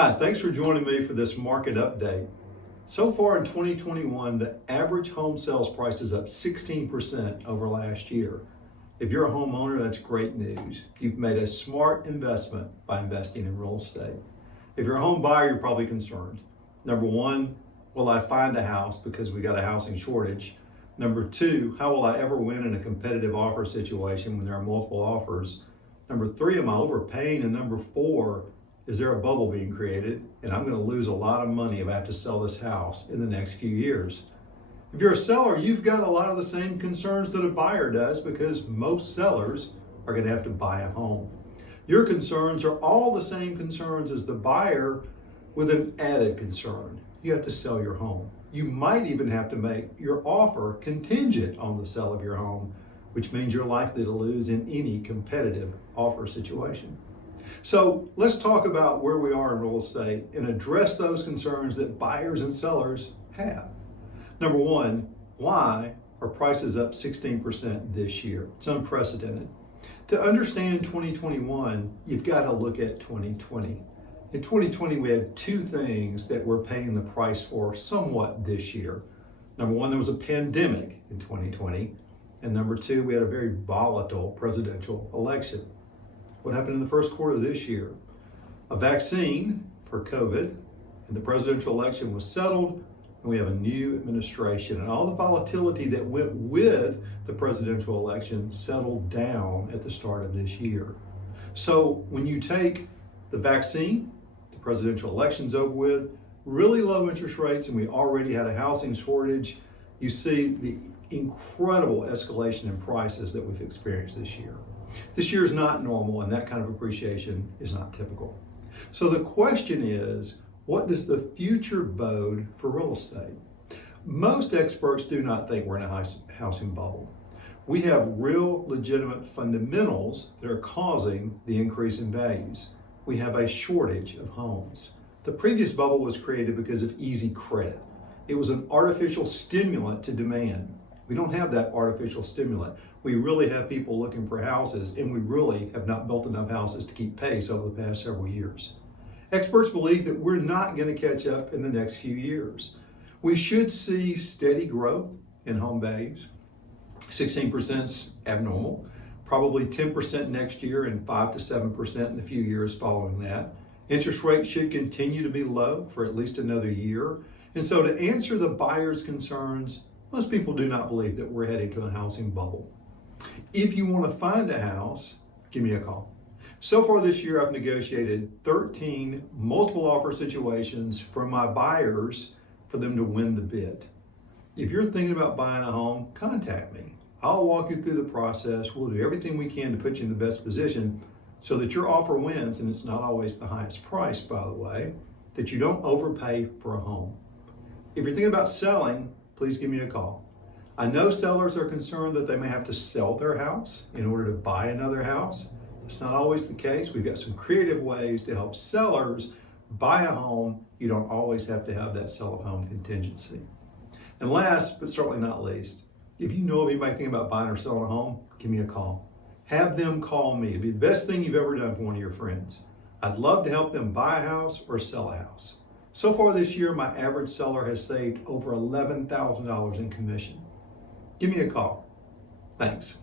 Hi, thanks for joining me for this market update. So far in 2021, the average home sales price is up 16% over last year. If you're a homeowner, that's great news. You've made a smart investment by investing in real estate. If you're a home buyer, you're probably concerned. Number one, will I find a house because we got a housing shortage? Number two, how will I ever win in a competitive offer situation when there are multiple offers? Number three, am I overpaying? And number four, is there a bubble being created and I'm going to lose a lot of money if I have to sell this house in the next few years? If you're a seller, you've got a lot of the same concerns that a buyer does because most sellers are going to have to buy a home. Your concerns are all the same concerns as the buyer, with an added concern. You have to sell your home. You might even have to make your offer contingent on the sale of your home, which means you're likely to lose in any competitive offer situation. So let's talk about where we are in real estate and address those concerns that buyers and sellers have. Number one, why are prices up 16% this year? It's unprecedented. To understand 2021, you've got to look at 2020. In 2020, we had two things that we're paying the price for somewhat this year. Number one, there was a pandemic in 2020. And number two, we had a very volatile presidential election. What happened in the first quarter of this year? A vaccine for COVID and the presidential election was settled, and we have a new administration, and all the volatility that went with the presidential election settled down at the start of this year. So when you take the vaccine, the presidential election's over with, really low interest rates, and we already had a housing shortage, you see the incredible escalation in prices that we've experienced this year. This year is not normal, and that kind of appreciation is not typical. So the question is, what does the future bode for real estate? Most experts do not think we're in a housing bubble. We have real legitimate fundamentals that are causing the increase in values. We have a shortage of homes. The previous bubble was created because of easy credit. It was an artificial stimulant to demand. We don't have that artificial stimulant. We really have people looking for houses, and we really have not built enough houses to keep pace over the past several years. Experts believe that we're not going to catch up in the next few years. We should see steady growth in home values. 16% is abnormal, probably 10% next year and 5 to 7% in the few years following that. Interest rates should continue to be low for at least another year. And so to answer the buyer's concerns, most people do not believe that we're heading to a housing bubble. If you want to find a house, give me a call. So far this year, I've negotiated 13 multiple offer situations for my buyers for them to win the bid. If you're thinking about buying a home, contact me. I'll walk you through the process. We'll do everything we can to put you in the best position so that your offer wins, and it's not always the highest price, by the way, that you don't overpay for a home. If you're thinking about selling, please give me a call. I know sellers are concerned that they may have to sell their house in order to buy another house. It's not always the case. We've got some creative ways to help sellers buy a home. You don't always have to have that sell of home contingency. And last, but certainly not least, if you know of anybody thinking about buying or selling a home, give me a call. Have them call me. It'd be the best thing you've ever done for one of your friends. I'd love to help them buy a house or sell a house. So far this year, my average seller has saved over $11,000 in commission. Give me a call. Thanks.